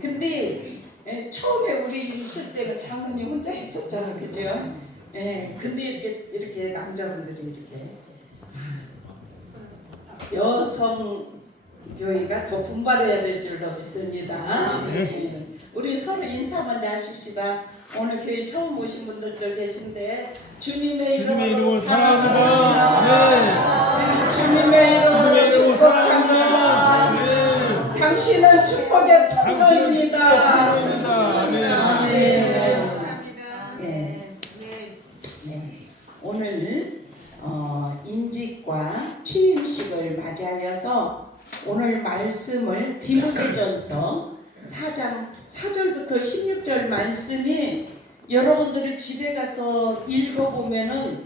근데 예, 처음에 우리 있을 때는 장모님 혼자 했었잖아, 그죠? 예, 근데 이렇게 이렇게 남자분들이 이렇게 여성 교회가 더 분발해야 될 줄로 믿습니다. 예, 우리 서로 인사 먼저 하십시다. 오늘 교회 처음 오신 분들도 계신데 주님의 이름으로 사랑합니다. 네, 이름으로 주님의 이름으로 축복합니다. 네. 당신은 축복의 통로입니다. 아멘. 예. 네. 오늘 어, 인직과 취임식을 맞이하여서 오늘 말씀을 디모데전서 4장 4절부터 16절 말씀이 여러분들이 집에 가서 읽어보면은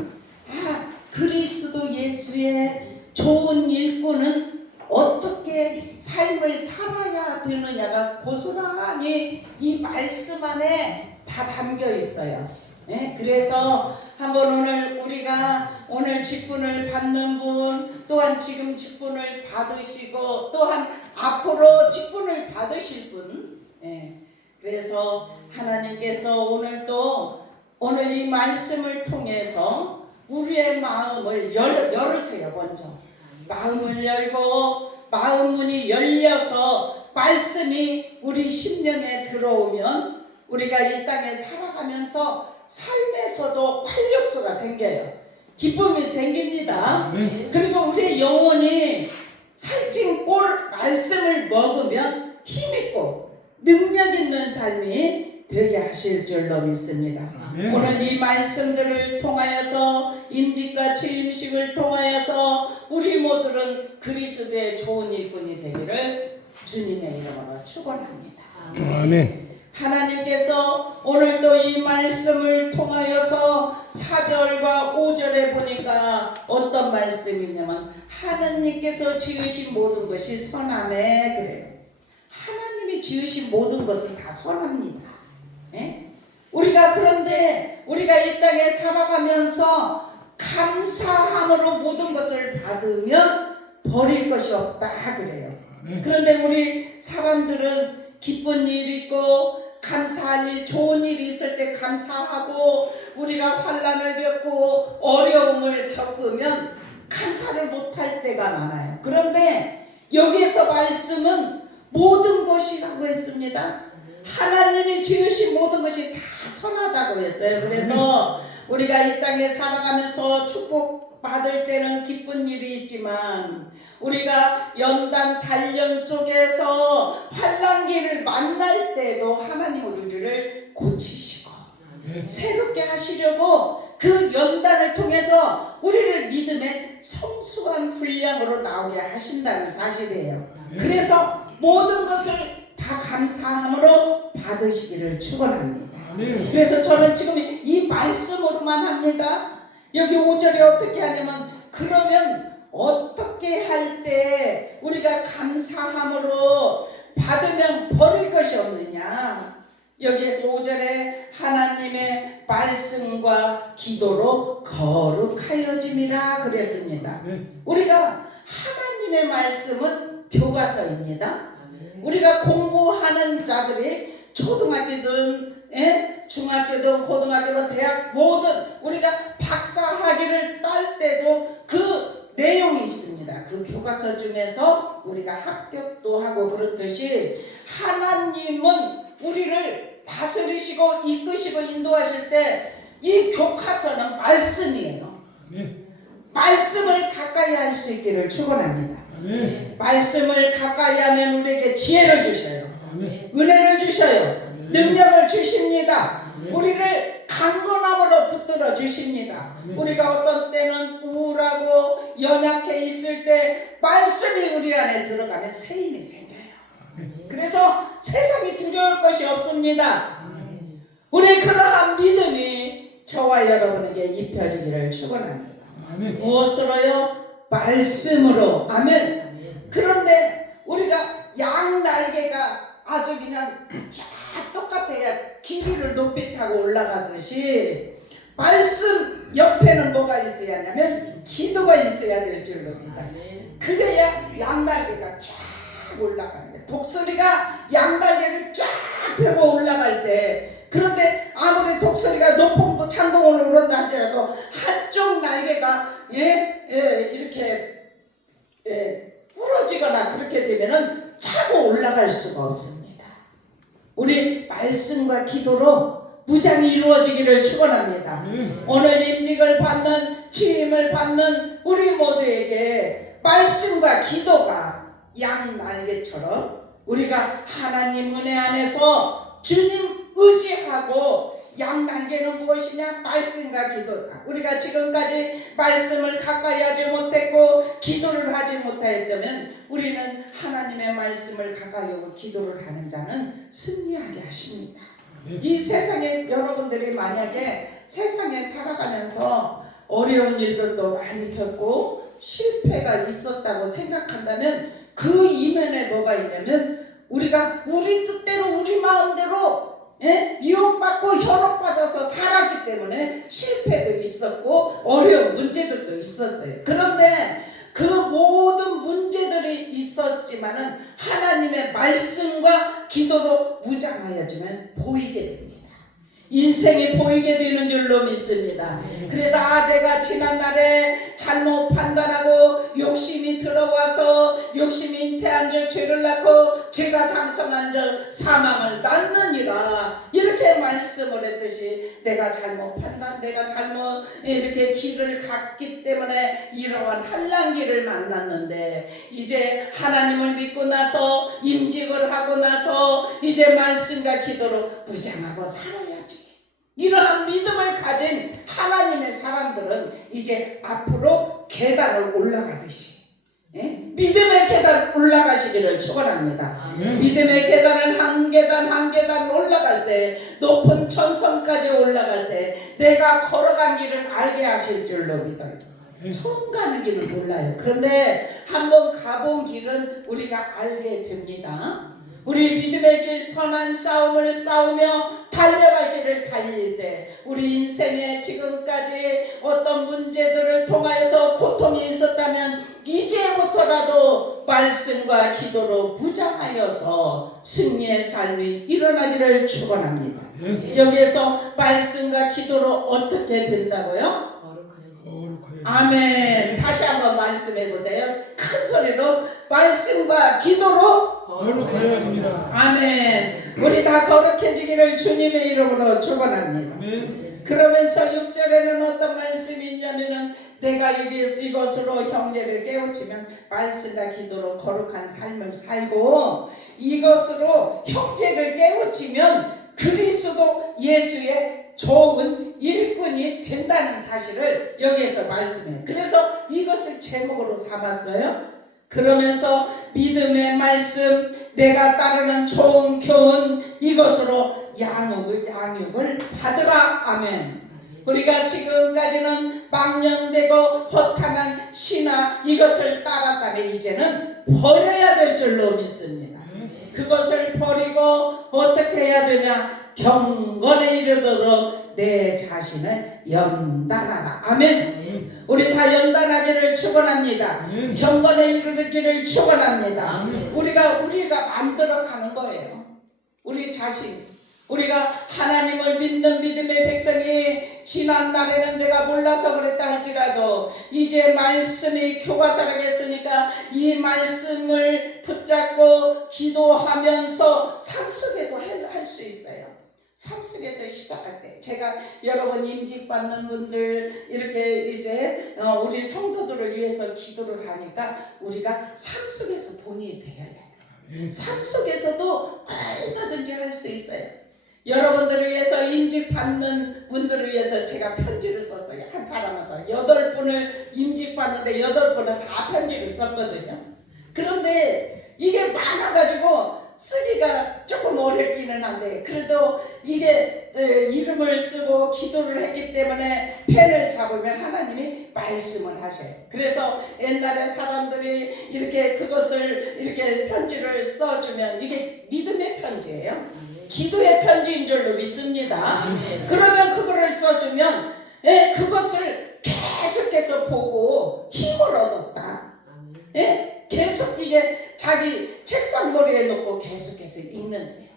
아 그리스도 예수의 좋은 일꾼은 어떻게 삶을 살아야 되느냐가 고스란히 이 말씀 안에 다 담겨 있어요. 예, 그래서 한번 오늘 우리가 오늘 직분을 받는 분 또한 지금 직분을 받으시고 또한 앞으로 직분을 받으실 분 예, 그래서 하나님께서 오늘 또 오늘 이 말씀을 통해서 우리의 마음을 열, 열으세요 먼저 마음을 열고 마음 문이 열려서 말씀이 우리 심령에 들어오면 우리가 이 땅에 살아가면서 삶에서도 활력소가 생겨요. 기쁨이 생깁니다. 그리고 우리의 영혼이 살찐 꼴 말씀을 먹으면 힘있고 능력 있는 삶이 되게 하실 줄로 믿습니다. 아멘. 오늘 이 말씀들을 통하여서 임직과 취임식을 통하여서 우리 모두는 그리스도의 좋은 일꾼이 되기를 주님의 이름으로 축원합니다. 아멘. 하나님께서 오늘도 이 말씀을 통하여서 4절과 5절에 보니까 어떤 말씀이냐면 하나님께서 지으신 모든 것이 선함에 그래요. 하나님이 지으신 모든 것은 다 선합니다. 예? 우리가 그런데 우리가 이 땅에 살아가면서 감사함으로 모든 것을 받으면 버릴 것이 없다 그래요. 그런데 우리 사람들은 기쁜 일이 있고 감사할 일, 좋은 일이 있을 때 감사하고 우리가 환란을 겪고 어려움을 겪으면 감사를 못할 때가 많아요. 그런데 여기에서 말씀은 모든 것이라고 했습니다. 하나님이 지으신 모든 것이 다 선하다고 했어요. 그래서 우리가 이 땅에 살아가면서 축복 받을 때는 기쁜 일이 있지만 우리가 연단 단련 속에서 환란기를 만날 때도 하나님은 우리를 고치시고. 새롭게 하시려고 그 연단을 통해서 우리를 믿음의 성숙한 분량으로 나오게 하신다는 사실이에요. 그래서 모든 것을 다 감사함으로 받으시기를 축원합니다. 그래서 저는 지금 이 말씀으로만 합니다. 여기 5절에 어떻게 하냐면 그러면 어떻게 할 때 우리가 감사함으로 받으면 버릴 것이 없느냐? 여기에서 5절에 하나님의 말씀과 기도로 거룩하여짐이라 그랬습니다. 아멘. 우리가 하나님의 말씀은 교과서입니다. 우리가 공부하는 자들이 초등학교든 예? 중학교든 고등학교든 대학 모든 우리가 박사학위를 딸 때도 그 내용이 있습니다. 그 교과서 중에서 우리가 합격도 하고 그렇듯이 하나님은 우리를 다스리시고 이끄시고 인도하실 때 이 교과서는 말씀이에요. 말씀을 가까이 할 수 있기를 축원합니다. 아멘. 말씀을 가까이 하면 우리에게 지혜를 주셔요. 아멘. 은혜를 주셔요. 능력을 주십니다. 아멘. 우리를 강건함으로 붙들어 주십니다. 아멘. 우리가 어떤 때는 우울하고 연약해 있을 때 말씀이 우리 안에 들어가면 새 힘이 생겨요. 아멘. 그래서 세상이 두려울 것이 없습니다. 우리 그러한 믿음이 저와 여러분에게 입혀지기를 축원합니다. 무엇으로요? 말씀으로. 아멘. 그런데 우리가 양 날개가 아주 그냥 쫙 똑같아야 길이를 높이 타고 올라가듯이 말씀 옆에는 뭐가 있어야 하냐면 기도가 있어야 될 줄로 믿어요. 그래야 양 날개가 쫙 올라가는 거예요. 독수리가 양 날개를 쫙 펴고 올라갈 때 그런데 아무리 독수리가 높은 곳 창공을 오른다 할지라도 한쪽 날개가 예, 예 이렇게 예, 부러지거나 그렇게 되면은 차고 올라갈 수가 없습니다. 우리 말씀과 기도로 무장이 이루어지기를 축원합니다. 아멘. 오늘 임직을 받는 취임을 받는 우리 모두에게 말씀과 기도가 양 날개처럼 우리가 하나님 은혜 안에서 주님 의지하고 양 날개는 무엇이냐 말씀과 기도다. 우리가 지금까지 말씀을 가까이 하지 못했고 기도를 하지 못하였다면 우리는 하나님의 말씀을 가까이 하고 기도를 하는 자는 승리하게 하십니다. 이 세상에 여러분들이 만약에 세상에 살아가면서 어려운 일들도 많이 겪고 실패가 있었다고 생각한다면 그 이면에 뭐가 있냐면 우리가 우리 뜻대로 우리 마음대로 예? 유혹받고 현혹받아서 살았기 때문에 실패도 있었고 어려운 문제들도 있었어요. 그런데 그 모든 문제들이 있었지만은 하나님의 말씀과 기도로 무장하여지면 보이게 됩니다. 인생이 보이게 되는 줄로 믿습니다. 그래서 아 내가 지난날에 잘못 판단하고 욕심이 들어와서 욕심이 잉태한 줄 죄를 낳고 죄가 장성한 줄 사망을 낳느니라 이렇게 말씀을 했듯이 내가 잘못 판단 내가 잘못 이렇게 길을 갔기 때문에 이러한 한란길을 만났는데 이제 하나님을 믿고 나서 임직을 하고 나서 이제 말씀과 기도로 무장하고 살아야지 이러한 믿음을 가진 하나님의 사람들은 이제 앞으로 계단을 올라가듯이 예? 믿음의 계단 올라가시기를 축원합니다. 믿음의 계단을 한 계단 한 계단 올라갈 때 높은 천성까지 올라갈 때 내가 걸어간 길을 알게 하실 줄로 믿어요. 처음 가는 길을 몰라요. 그런데 한번 가본 길은 우리가 알게 됩니다. 우리 믿음의 길 선한 싸움을 싸우며 달려갈 길을 달릴 때 우리 인생에 지금까지 어떤 문제들을 통하여서 고통이 있었다면 이제부터라도 말씀과 기도로 부장하여서 승리의 삶이 일어나기를 축원합니다. 아멘. 여기에서 말씀과 기도로 어떻게 된다고요? 아멘. 다시 한번 말씀해 보세요. 큰 소리로 말씀과 기도로 거룩하여집니다. 아멘. 우리 다 거룩해지기를 주님의 이름으로 축원합니다. 그러면서 6절에는 어떤 말씀이 있냐면은 내가 이것- 이것으로 형제를 깨우치면 말씀과 기도로 거룩한 삶을 살고 이것으로 형제를 깨우치면 그리스도 예수의 좋은 일꾼이 된다는 사실을 여기에서 말씀해요. 그래서 이것을 제목으로 삼았어요. 그러면서 믿음의 말씀, 내가 따르는 좋은 교훈 이것으로 양육을 양육을 받으라 아멘. 우리가 지금까지는 망령되고 허탄한 신화 이것을 따랐다면 이제는 버려야 될 줄로 믿습니다. 그것을 버리고 어떻게 해야 되냐? 경건에 이르도록 내 자신을 연단하라. 아멘. 우리 다 연단하기를 축원합니다. 아멘. 경건에 이르기를 축원합니다. 아멘. 우리가 우리가 만들어 가는 거예요. 우리 자신. 우리가 하나님을 믿는 믿음의 백성이 지난 날에는 내가 몰라서 그랬다 할지라도 이제 말씀이 교과서라고 했으니까 이 말씀을 붙잡고 기도하면서 삶 속에도 할 수 있어요. 삶 속에서 시작할 때 제가 여러분 임직 받는 분들 이렇게 이제 어, 우리 성도들을 위해서 기도를 하니까 우리가 삶 속에서 본인이 되어야 해요. 삶 속에서도 얼마든지 할 수 있어요. 여러분들을 위해서 임직 받는 분들을 위해서 제가 편지를 썼어요. 한 사람에서 여덟 분을 임직 받는데 여덟 분은 다 편지를 썼거든요. 그런데 이게 많아가지고 쓰기가 조금 어렵기는 한데 그래도 이게 어, 이름을 쓰고 기도를 했기 때문에 펜을 잡으면 하나님이 말씀을 하셔요. 그래서 옛날에 사람들이 이렇게 그것을 이렇게 편지를 써주면 이게 믿음의 편지예요. 기도의 편지인 줄로 믿습니다. 그러면 그거를 써주면 예, 그것을 계속해서 보고 힘을 얻었다. 예? 계속 이게 자기 책상 머리에 놓고 계속해서 읽는데요.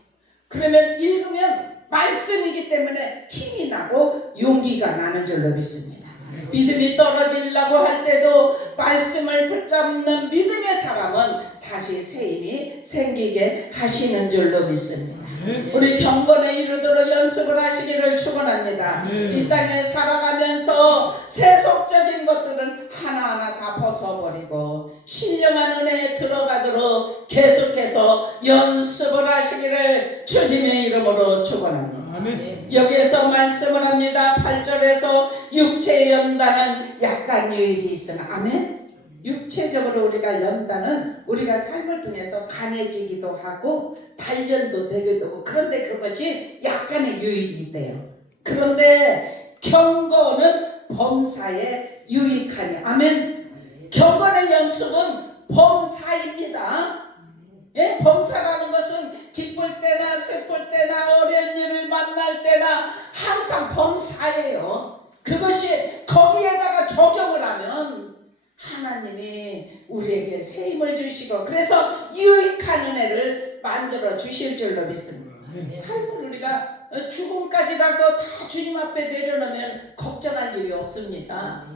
그러면 읽으면 말씀이기 때문에 힘이 나고 용기가 나는 줄로 믿습니다. 믿음이 떨어지려고 할 때도 말씀을 붙잡는 믿음의 사람은 다시 새 힘이 생기게 하시는 줄로 믿습니다. 네. 우리 경건에 이르도록 연습을 하시기를 축원합니다. 네. 이 땅에 살아가면서 세속적인 것들은 하나하나 다 벗어버리고 신령한 은혜에 들어가도록 계속해서 연습을 하시기를 주님의 이름으로 축원합니다. 여기에서 말씀을 합니다. 8절에서 육체의 연단은 약간 유익이 있으나 아멘. 육체적으로 우리가 연단은 우리가 삶을 통해서 강해지기도 하고 단련도 되기도 하고 그런데 그것이 약간의 유익이 돼요. 그런데 경건은 범사에 유익하니 아멘. 경건의 연습은 범사입니다. 예, 범사라는 것은 기쁠 때나 슬플 때나 어려운 일을 만날 때나 항상 범사예요. 그것이 거기에다가 적용을 하면 하나님이 우리에게 새 힘을 주시고 그래서 유익한 은혜를 만들어 주실 줄로 믿습니다. 아멘. 삶을 우리가 죽음까지라도 다 주님 앞에 내려놓으면 걱정할 일이 없습니다.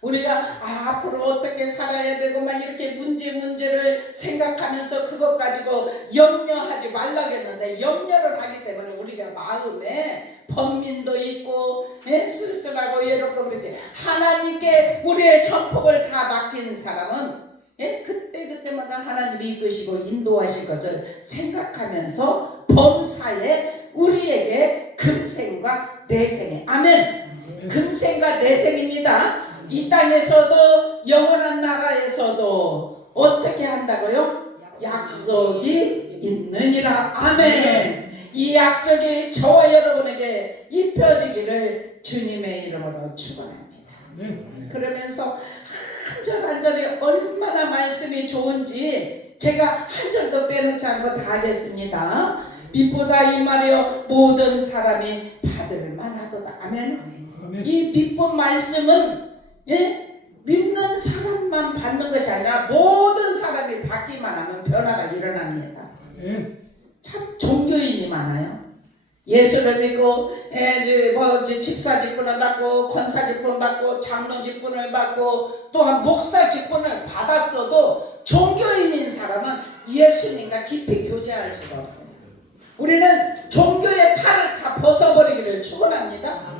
우리가 아, 앞으로 어떻게 살아야 되고 막 이렇게 문제 문제를 생각하면서 그것 가지고 염려하지 말라겠는데 염려를 하기 때문에 우리가 마음에 번민도 있고 예, 쓸쓸하고 외롭고 그렇지. 하나님께 우리의 전폭을 다 맡긴 사람은 예, 그때 그때마다 하나님이 이끄시고 인도하실 것을 생각하면서 범사에 우리에게 금생과 내생에 아멘. 금생과 내생입니다. 이 땅에서도 영원한 나라에서도 어떻게 한다고요? 약속이 있느니라. 아멘. 이 약속이 저와 여러분에게 입혀지기를 주님의 이름으로 축원합니다. 그러면서 한 절 한 절이 얼마나 말씀이 좋은지 제가 한 절도 빼놓지 않고 다 하겠습니다. 빛보다 이 말이요 모든 사람이 받을 만하도다. 아멘. 이 비법 말씀은 예? 믿는 사람만 받는 것이 아니라 모든 사람이 받기만 하면 변화가 일어납니다. 아멘. 참 종교인이 많아요. 예수를 믿고 에, 이제 뭐 집사 직분을 받고 권사 직분 받고 장로 직분을 받고 또한 목사 직분을 받았어도 종교인인 사람은 예수님과 깊이 교제할 수가 없어요. 우리는 종교의 탈을 다 벗어버리기를 축원합니다.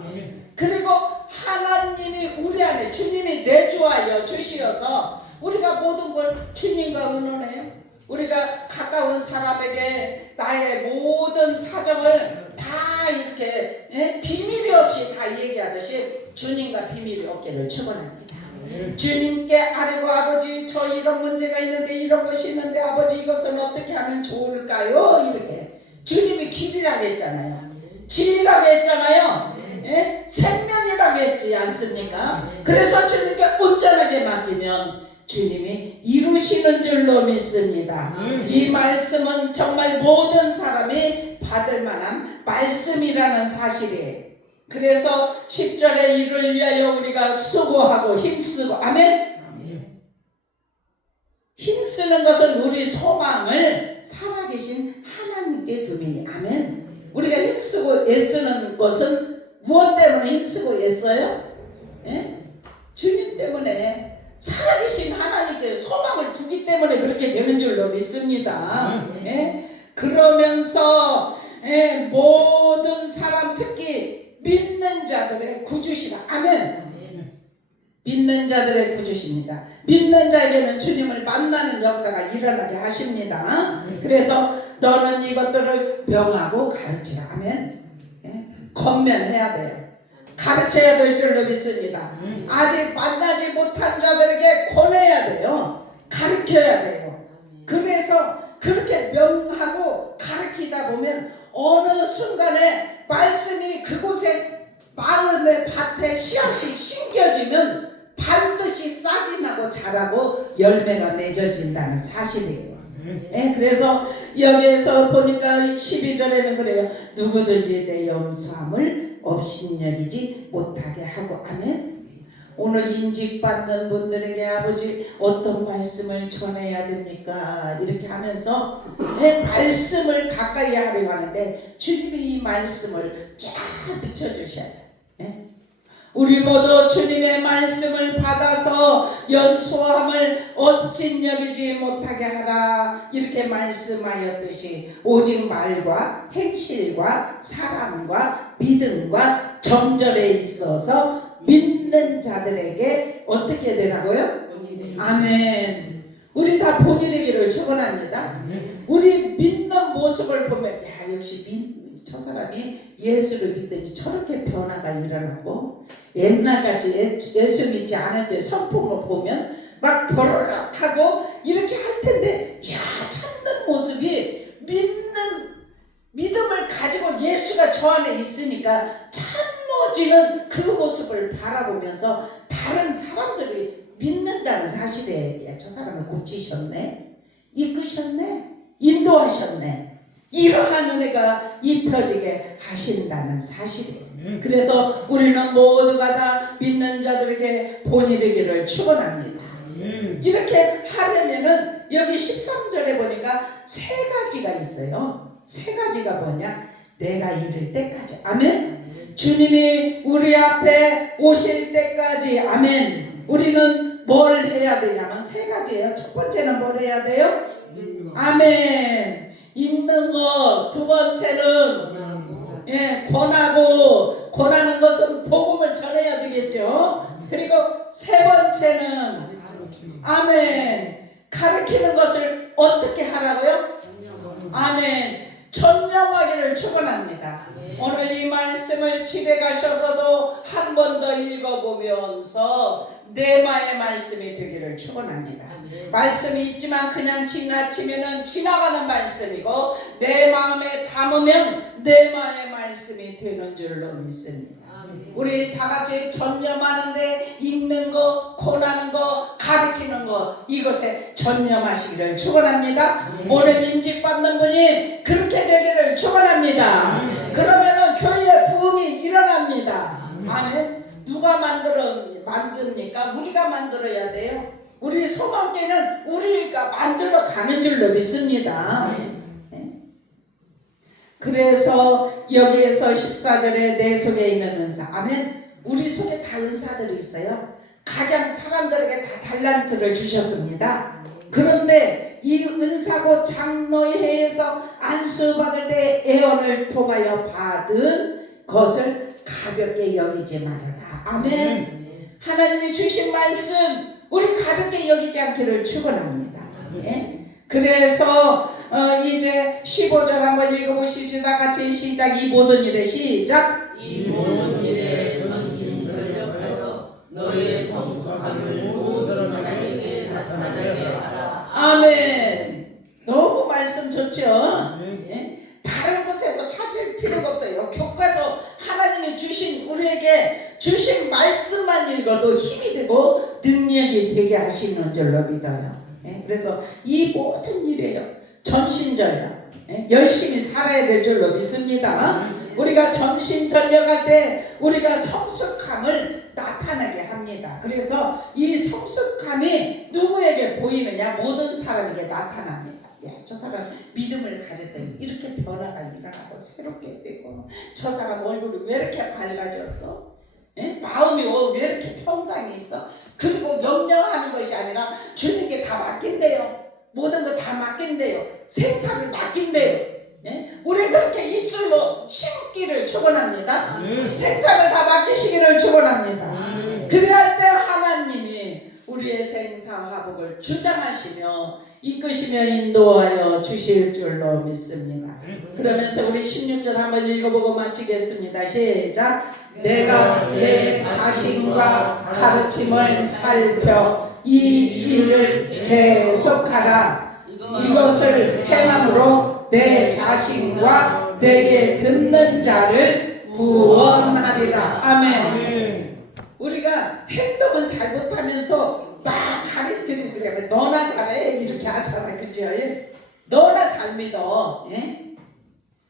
그리고 하나님이 우리 안에 주님이 내주하여 주시어서 우리가 모든 걸 주님과 의논해요. 우리가 가까운 사람에게 나의 모든 사정을 다 이렇게 예? 비밀이 없이 다 얘기하듯이 주님과 비밀이 없기를 축원합니다. 주님께 아뢰고 아버지 저 이런 문제가 있는데 이런 것이 있는데 아버지 이것은 어떻게 하면 좋을까요? 이렇게 주님이 길이라고 했잖아요. 진리라고 했잖아요. 예? 생명이라고 했지 않습니까? 그래서 주님께 온전하게 맡기면 주님이 이루시는 줄로 믿습니다. 이 말씀은 정말 모든 사람이 받을 만한 말씀이라는 사실이에요. 그래서 10절에 이를 위하여 우리가 수고하고 힘쓰고 아멘. 아멘. 힘쓰는 것은 우리 소망을 살아계신 하나님께 두미니 아멘. 우리가 힘쓰고 애쓰는 것은 무엇 때문에 힘쓰고 애써요? 예? 주님 때문에 살아계신 하나님께 소망을 두기 때문에 그렇게 되는 줄로 믿습니다. 예? 그러면서 예, 모든 사람 특히 믿는 자들의 구주시라 아멘. 믿는 자들의 구주십니다. 믿는 자에게는 주님을 만나는 역사가 일어나게 하십니다. 그래서 너는 이것들을 명하고 가르치라. 아멘. 예? 건면해야 돼요. 가르쳐야 될 줄로 믿습니다. 아직 만나지 못한 자들에게 권해야 돼요. 가르쳐야 돼요. 그래서 그렇게 명하고 가르치다 보면 어느 순간에 말씀이 그곳에 마음의 밭에 씨앗이 심겨지면 반드시 싹이 나고 자라고 열매가 맺어진다는 사실이에요. 예, 그래서 여기에서 보니까 12절에는 그래요. 누구든지 내 용서함을 업신여기지 못하게 하고 아멘. 오늘 인직받는 분들에게 아버지 어떤 말씀을 전해야 됩니까? 이렇게 하면서 내 말씀을 가까이 하려고 하는데 주님이 이 말씀을 쫙 비춰주셔야 돼요. 예? 우리 모두 주님의 말씀을 받아서 연소함을 업신 여기지 못하게 하라 이렇게 말씀하였듯이 오직 말과 행실과 사랑과 믿음과 정절에 있어서 믿는 자들에게 어떻게 되라고요? 아멘. 우리 다 본이 되기를 축원합니다. 우리 믿는 모습을 보면 야 역시 믿, 저 사람이 예수를 믿더니 저렇게 변화가 일어나고 옛날같이 예- 예수 믿지 않은데 성품을 보면 막 버럭하고 이렇게 할 텐데 야 참는 모습이 믿는 믿음을 가지고 예수가 저 안에 있으니까 참모지는 그 모습을 바라보면서 다른 사람들이 믿는다는 사실에 야, 저 사람을 고치셨네. 이끄셨네. 인도하셨네. 이러한 은혜가 입혀지게 하신다는 사실이에요. 그래서 우리는 모두가 다 믿는 자들에게 본이 되기를 축원합니다. 이렇게 하려면은 여기 13절에 보니까 세 가지가 있어요. 세 가지가 뭐냐? 내가 이를 때까지. 아멘. 주님이 우리 앞에 오실 때까지. 아멘. 우리는 뭘 해야 되냐면 세 가지예요. 첫 번째는 뭘 해야 돼요? 아멘. 읽는 거. 두 번째는 예, 권하고 권하는 것은 복음을 전해야 되겠죠. 그리고 세 번째는 아멘. 가르치는 것을 어떻게 하라고요? 아멘. 전념하기를 축원합니다. 오늘 이 말씀을 집에 가셔서도 한 번 더 읽어보면서 내마의 말씀이 되기를 축원합니다. 말씀이 있지만 그냥 지나치면은 지나가는 말씀이고 내 마음에 담으면 내 마음의 말씀이 되는 줄로 믿습니다. 우리 다 같이 전념하는데 읽는 거, 권하는 거, 가르치는 거 이것에 전념하시기를 축원합니다. 오늘 임직 받는 분이 그렇게 되기를 축원합니다. 그러면은 교회에 부흥이 일어납니다. 아멘. 누가 만들어 만듭니까? 우리가 만들어야 돼요. 우리 소망계는 우리가 만들어 가는 줄로 믿습니다. 그래서 여기에서 14절에 내 속에 있는 은사. 아멘. 우리 속에 다 은사들이 있어요. 각양 사람들에게 다 달란트를 주셨습니다. 그런데 이 은사고 장로회에서 안수받을 때 애언을 통하여 받은 것을 가볍게 여기지 말아라. 아멘. 하나님이 주신 말씀 우리 가볍게 여기지 않기를 축원합니다. 예? 그래서 어, 이제 15절 한번 읽어보십시다. 같이 시작. 이 모든 일에 시작. 이 모든 일에 전심 전력하여 너의 성숙함을 모든 사람에게 나타나게 하라. 아멘. 너무 말씀 좋죠. 아멘. 예? 다른 곳에서 찾을 필요가 없어요. 교과서 하나님이 주신 우리에게 주신 말씀만 읽어도 힘이 되고 능력이 되게 하시는 줄로 믿어요. 예? 그래서 이 모든 일에요. 전신전력 예? 열심히 살아야 될 줄로 믿습니다. 우리가 전신전력할 때 우리가 성숙함을 나타나게 합니다. 그래서 이 성숙함이 누구에게 보이느냐 모든 사람에게 나타납니다. 야, 저 사람 믿음을 가졌더니 이렇게 변화가 일어나고 새롭게 되고 저 사람 얼굴이 왜 이렇게 밝아졌어? 예? 마음이 어, 왜 이렇게 평강이 있어? 그리고 염려하는 것이 아니라 주님께 다 맡긴대요. 모든 거 다 맡긴대요. 생사를 맡긴대요. 예? 우리 그렇게 입술로 심기를 축원합니다. 아멘. 생사를 다 맡기시기를 축원합니다. 아멘. 그래할 때 하나님이 우리의 생사 화복을 주장하시며 이끄시며 인도하여 주실 줄로 믿습니다. 그러면서 우리 16절 한번 읽어보고 마치겠습니다. 시작. 내가 내 자신과 가르침을 살펴 이 일을 계속하라. 이것을 행함으로 내 자신과 내게 듣는 자를 구원하리라. 아멘. 우리가 행동은 잘못하면서 막 가르치는 그래 너나 잘해 이렇게 하잖아 그죠? 예? 너나 잘 믿어 예?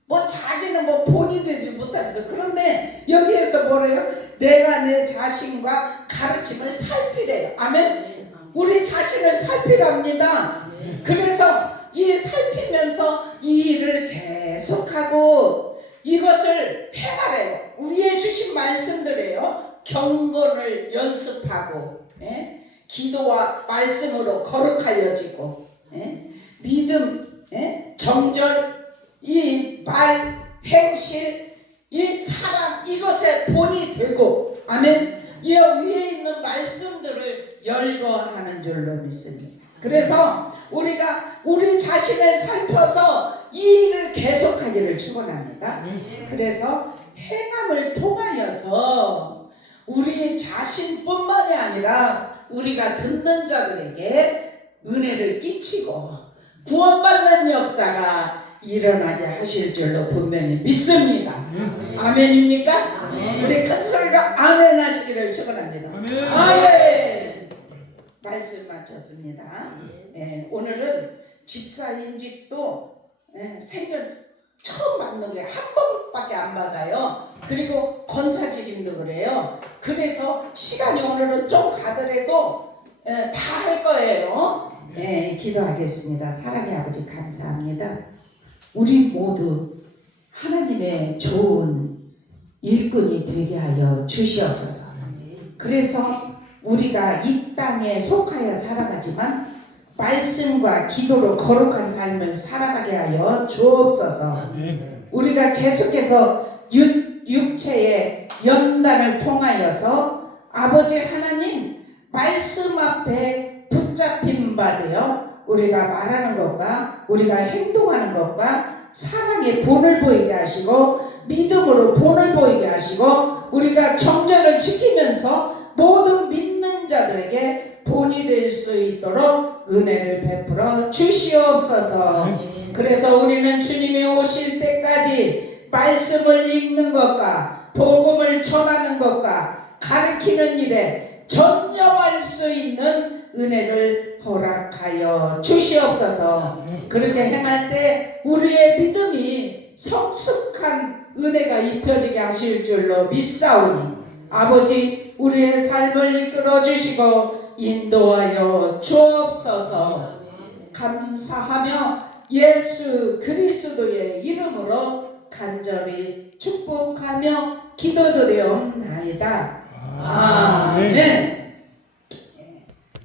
뭐 자기는 뭐 본인 되지 못하면서 그런데 여기에서 뭐래요? 내가 내 자신과 가르침을 살피래요. 아멘. 우리 자신을 살피랍니다. 그래서 이 살피면서 이 일을 계속하고 이것을 해가래요. 위에 주신 말씀들이에요. 경건을 연습하고 예? 기도와 말씀으로 거룩하여지고 예? 믿음, 예? 정절, 이 말, 행실, 이 사랑 이것에 본이 되고 아멘. 이 위에 있는 말씀들을 열거하는 줄로 믿습니다. 그래서 우리가 우리 자신을 살펴서 이 일을 계속하기를 축원합니다. 그래서 행함을 통하여서 우리 자신뿐만이 아니라 우리가 듣는 자들에게 은혜를 끼치고 구원받는 역사가 일어나게 하실 줄로 분명히 믿습니다. 아멘입니까? 아멘. 우리 큰 소리로 아멘 하시기를 축원합니다. 아멘. 아멘. 말씀 마쳤습니다. 예, 오늘은 집사 임직도 예, 생전 처음 받는 거예요. 한 번밖에 안 받아요. 그리고 권사직임도 그래요. 그래서 시간이 오늘은 좀 가더라도 예, 다할 거예요. 예, 기도하겠습니다. 사랑의 아버지 감사합니다. 우리 모두 하나님의 좋은 일꾼이 되게 하여 주시옵소서. 그래서 우리가 이 땅에 속하여 살아가지만 말씀과 기도로 거룩한 삶을 살아가게 하여 주옵소서. 우리가 계속해서 육, 육체의 연단을 통하여서 아버지 하나님 말씀 앞에 붙잡힌 바 되어 우리가 말하는 것과 우리가 행동하는 것과 사랑의 본을 보이게 하시고 믿음으로 본을 보이게 하시고 우리가 정절을 지키면서 모든 믿 는 자들에게 본이 될 수 있도록 은혜를 베풀어 주시옵소서. 그래서 우리는 주님이 오실 때까지 말씀을 읽는 것과 복음을 전하는 것과 가르치는 일에 전념할 수 있는 은혜를 허락하여 주시옵소서. 그렇게 행할 때 우리의 믿음이 성숙한 은혜가 입혀지게 하실 줄로 믿사오니 아버지 우리의 삶을 이끌어 주시고 인도하여 주옵소서. 감사하며 예수 그리스도의 이름으로 간절히 축복하며 기도드려옵나이다. 아멘.